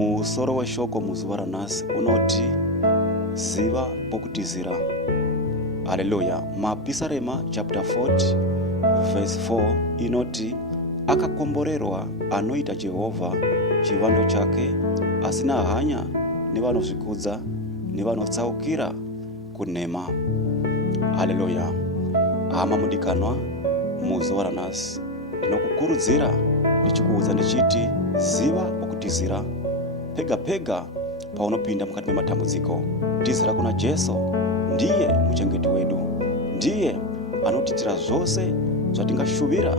Musoro weshoko muzuva ranhasi unoti ziva kwokutizira. Haleluya. Mapisarema chapter 40 verse 4 inoti akakomborerwa anoita Jehovha chivando chake, asina hanya nevanozvikudza nevanotsaukira kunema. Haleluya. Hama mudikanwa, muzuva ranhasi ndinokukurudzira ndichikuudza ndichiti ziva kwokutizira. Pega pega paunopinda mukati mematambudziko, tizira kuna Jesu. Ndiye muchengeti wedu, ndiye anotiitira zvose zvatingashuvira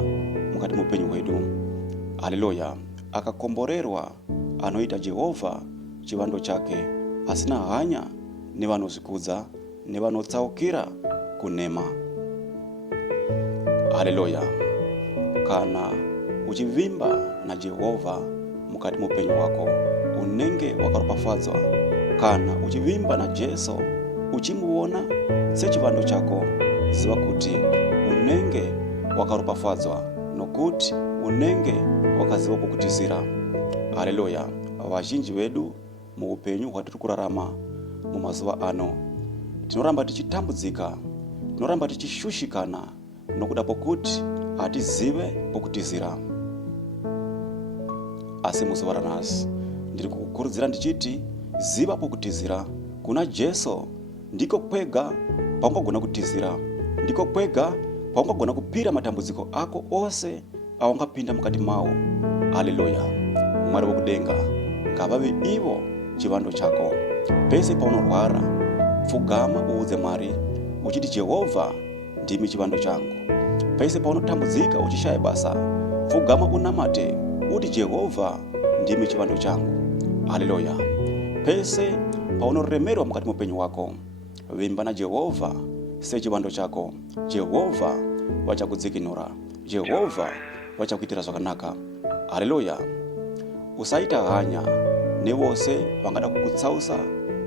mukati muupenyu hwedu. Haleluya. Akakomborerwa anoita Jehovha chivando chake, asina hanya nevanozvikudza nevanotsaukira kunema. Haleluya. Kana uchivimba na Jehovha mukati muupenyu wako, unenge wakaropafadzwa. Kana uchivimba na Jesu, uchimuona sechivando chako, ziva kuti unenge wakaropafadzwa nokuti unenge wakaziva kwokutizira. Haleluya. Vazhinji vedu muupenyu hwatiri kurarama mumazuva ano, tinoramba tichitambudzika, tinoramba tichishushikana nokuda pokuti hatizive kwokutizira. Asi muzuva ranhasi ndiri kukukurudzira ndichiti ziva kwokutizira. Kuna Jesu ndiko kwega paungagona kutizira, ndiko kwega paungagona kupira matambudziko ako ose aungapinda mukati mawo. Haleluya. Mwari wokudenga ngavave ivo chivando chako. Pese paunorwara, pfugama uudze Mwari uchiti Jehovha ndimi chivando changu. Pese paunotambudzika uchishaya basa, pfugama unamate uti Jehovha ndimi chivando changu. Haleluya. Pese paunoremerwa mukati muupenyu wako, vimba na Jehovha sechivando chako. Jehovha vachakudzikinura, Jehovha vachakuitira zvakanaka. Haleluya. Usaita hanya nevose vangada kukutsausa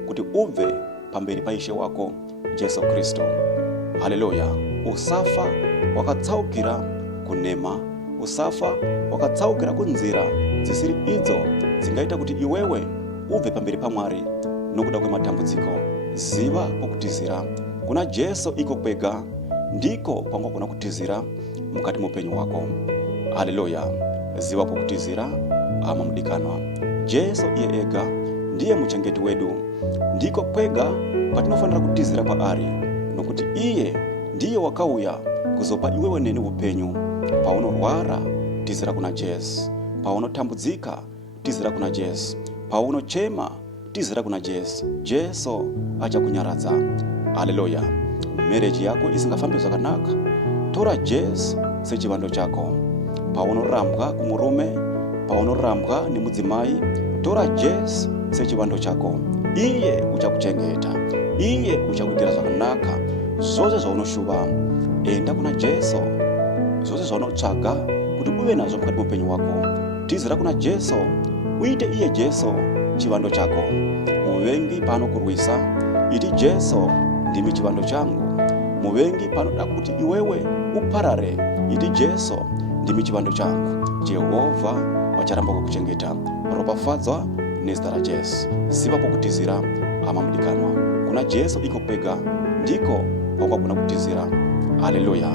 kuti ubve pamberi paishe wako Jesu Kristu. Haleluya. Usafa wakatsaukira kunema, usafa wakatsaukira kunzira dzisiri idzo dzingaita kuti iwewe ubve pamberi paMwari nokuda kwematambudziko. Ziva kwokutizira. Kuna Jesu iko kwega ndiko paungagona kutizira mukati muupenyu wako. Haleluya. Ziva kwokutizira. Hama mudikanwa, Jesu iye ega ndiye muchengeti wedu, ndiko kwega patinofanira kutizira paari, nokuti iye ndiye wakauya kuzopa iwewe neni upenyu. Paunorwara, tizira kuna Jesu. Paunotambudzika, tizira kuna Jesu. Paunochema, tizira kuna Jesu. Jesu achakunyaradza. Haleluya. Mereji yako isingafambi zvakanaka, tora Jesu sechivando chako. Paunorambwa kumurume, paunorambwa nemudzimai, tora Jesu sechivando chako. Iye uchakuchengeta, iye uchakuitira zvakanaka. Zvose zvaunoshuva, enda kuna Jesu. Zvose zvaunotsvaga kuti uve nazvo mukati muupenyu wako, tizira kuna Jesu. Uite iye Jesu chivando chako. Muvengi paanokurwisa, iti Jesu ndimi chivando changu. Muvengi panoda kuti iwewe uparare, iti Jesu ndimi chivando changu. Jehovha vacharamba kukuchengeta. Ropafadzwa nezita ra Jesu. Ziva kwokutizira. Hama mudikanwa, kuna Jesu iko kwega ndiko paungagona kutizira. Haleluya.